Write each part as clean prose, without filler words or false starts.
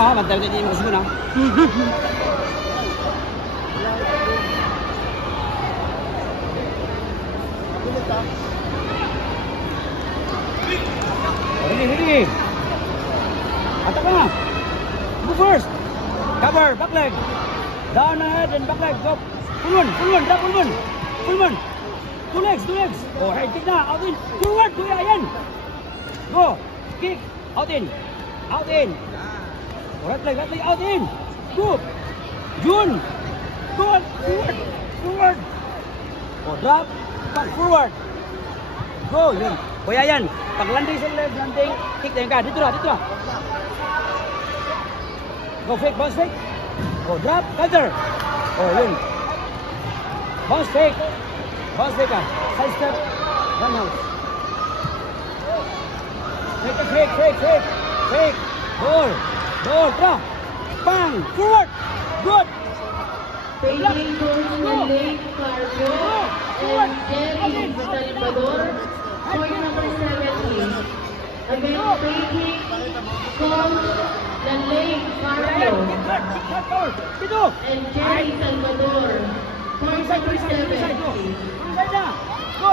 ha, bantay din mo susunod ha. Ready. Attack na. Go first. Cover, back leg. Down ahead and back leg. Go. Full one, drop full one. Two legs. Oh, right kick na. Out in. Forward, Kuya yan. Go. Kick. Out in. Right leg, out in. Go. Jun. Go. Forward. Oh, drop. Back forward. Go, yun. Kuya yan. Pag landing sa left, landing. Kick na yun ka. Dito na. Go fake, bounce fake. Oh, drop, counter. Oh, yun. Bounce fake ka. Side step. Run out. Make a fake. Ball, drop. Bang, forward. Good. Fading goes to Lake Cargo and Jerry Salvador. Point number 70. Again, fading goes the Lake Cargo and Jerry Salvador. Point number 70. Go.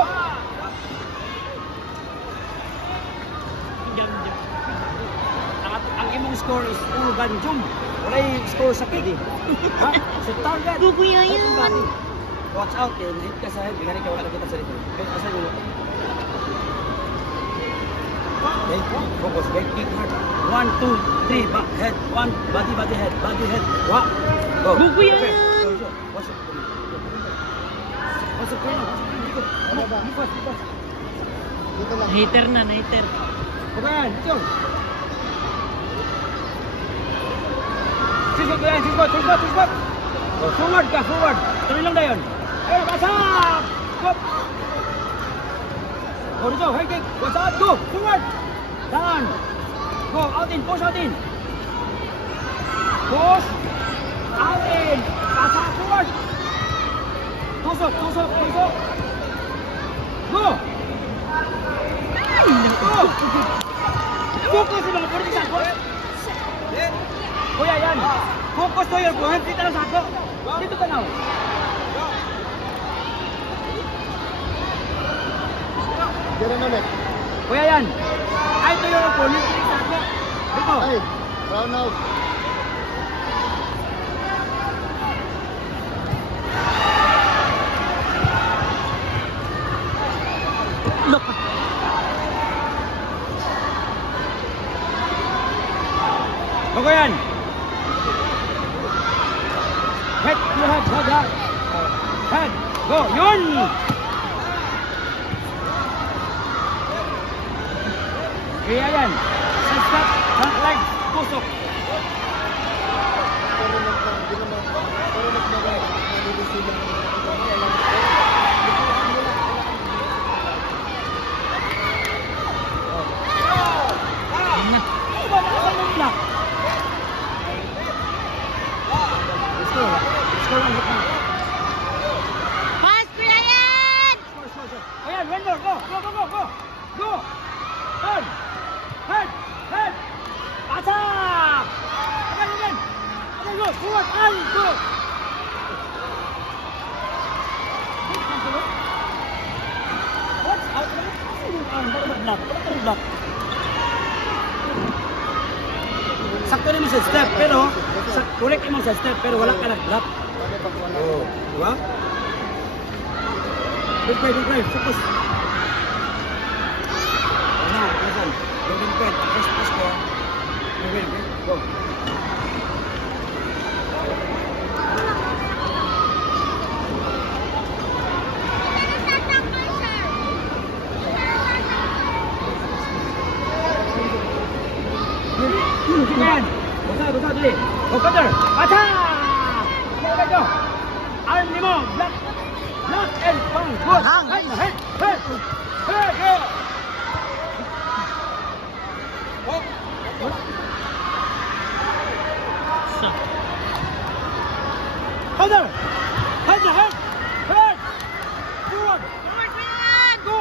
Ang imong score is puro ganjum. Wala yung score sa pidi. Ha? Sa target. Kuya yan. Watch out yun. Hit ka sa head. Bigyan ka wala kita sa dito. Asa yung okay, focus. Kick hard. 1, 2, 3. Back, head. 1, body, head. Go. Kuya yan. What's the point? Hater na. Bukan, dito. Sisbot. Oh, forward. Tuloy lang na yun. Basak! Go! Oh, dito, high kick. Basak, go! Forward! Down! Go, out in. Push. Basak, forward! Tusok! Go! Focus sa mga pwede sa ako. Kuya yan. Focus to your buhay. Dito lang sa ako. Dito ka na. Kuya yan. Ay, to your opponent. Dito sa ako. Dito. Ay, round out. Look. Bago yan. Head. Go. Yun. Kaya yan. Side step. Front leg. Tusok. Pas, Kuya yan! Ayan, one more, go! Turn! Head! Pasak! Again! Go, forward, and go! What's out? Block. Sakto naman sa step, pero correct naman sa step, pero wala ka nag-drop. Oh, diba? Play, focus. Listen. Golden pen, press ko. Go. Basa dali. Go counter. Basa! Go. Arm ni mo. Block and bang. Good. Head. Counter. Head. Forward. Go.